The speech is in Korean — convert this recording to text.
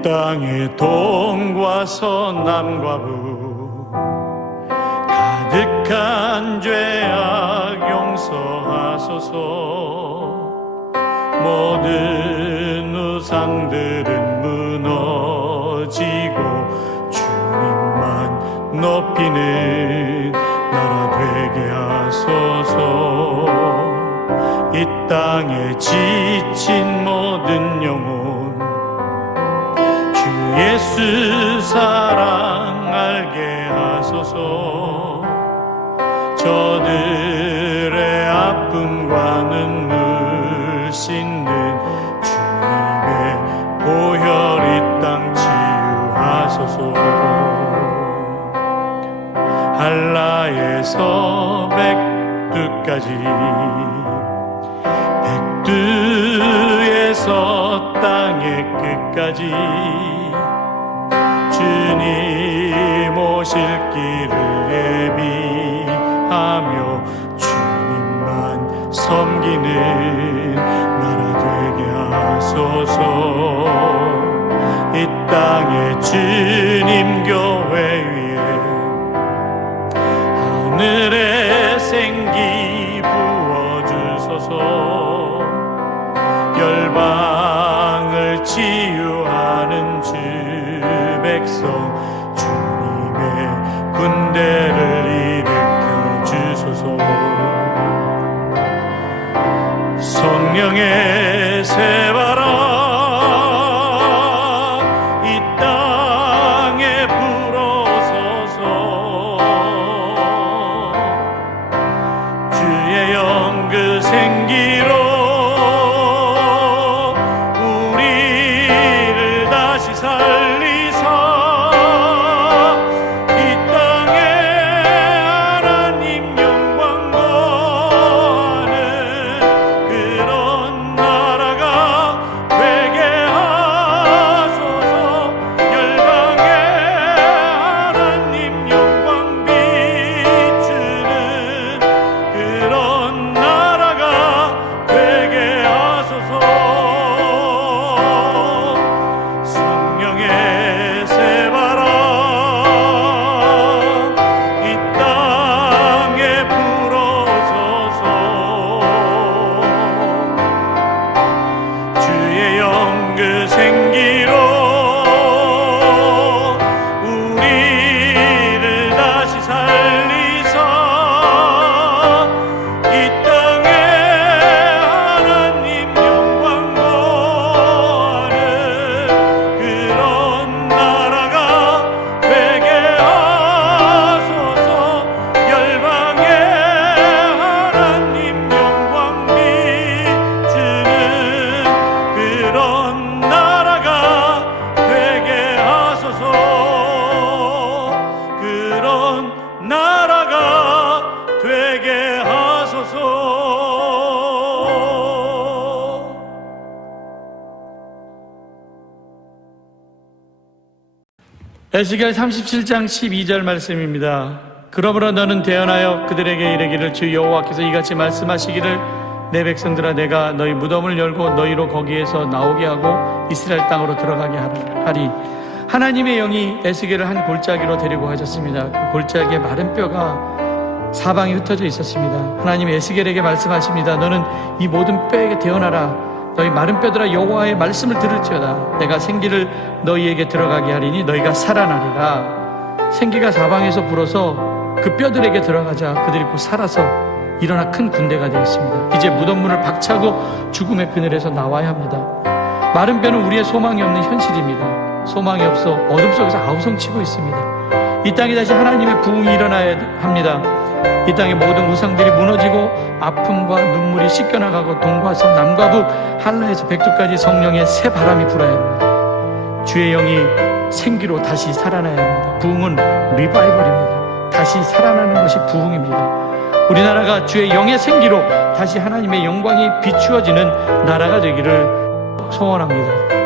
이 땅의 동과 서남과 북 가득한 죄악 용서하소서. 모든 우상들은 무너지고 주님만 높이는 나라 되게 하소서. 이 땅에 지친 모든 영혼 주 예수 사랑 알게 하소서. 저들의 아픔과 눈물 씻는 주님의 보혈 이 땅 치유하소서. 한라에서 백두까지 백두에서 땅의 끝까지 주님 오실 길을 예비하며 주님만 섬기는 나라 되게 하소서. 이 땅에 주님 교회 위에 하늘의 생기 부어주소서 백성 주님의 군대를 일으켜 주소서. 성령의 새바람 이 땅에 불어서서 주의 영그 생기로 에스겔 37장 12절 말씀입니다. 그러므로 너는 대언하여 그들에게 이르기를 주 여호와께서 이같이 말씀하시기를 내 백성들아 내가 너희 무덤을 열고 너희로 거기에서 나오게 하고 이스라엘 땅으로 들어가게 하리. 하나님의 영이 에스겔을 한 골짜기로 데리고 가셨습니다. 그 골짜기에 마른 뼈가 사방에 흩어져 있었습니다. 하나님이 에스겔에게 말씀하십니다. 너는 이 모든 뼈에게 대언하라. 너희 마른 뼈들아 여호와의 말씀을 들을지어다. 내가 생기를 너희에게 들어가게 하리니 너희가 살아나리라. 생기가 사방에서 불어서 그 뼈들에게 들어가자 그들이 곧 살아서 일어나 큰 군대가 되었습니다. 이제 무덤문을 박차고 죽음의 그늘에서 나와야 합니다. 마른 뼈는 우리의 소망이 없는 현실입니다. 소망이 없어 어둠 속에서 아우성치고 있습니다. 이 땅에 다시 하나님의 부흥이 일어나야 합니다. 이 땅의 모든 우상들이 무너지고 아픔과 눈물이 씻겨나가고 동과 서 남과 북 한라에서 백두까지 성령의 새 바람이 불어야 합니다. 주의 영이 생기로 다시 살아나야 합니다. 부흥은 리바이벌입니다. 다시 살아나는 것이 부흥입니다. 우리나라가 주의 영의 생기로 다시 하나님의 영광이 비추어지는 나라가 되기를 소원합니다.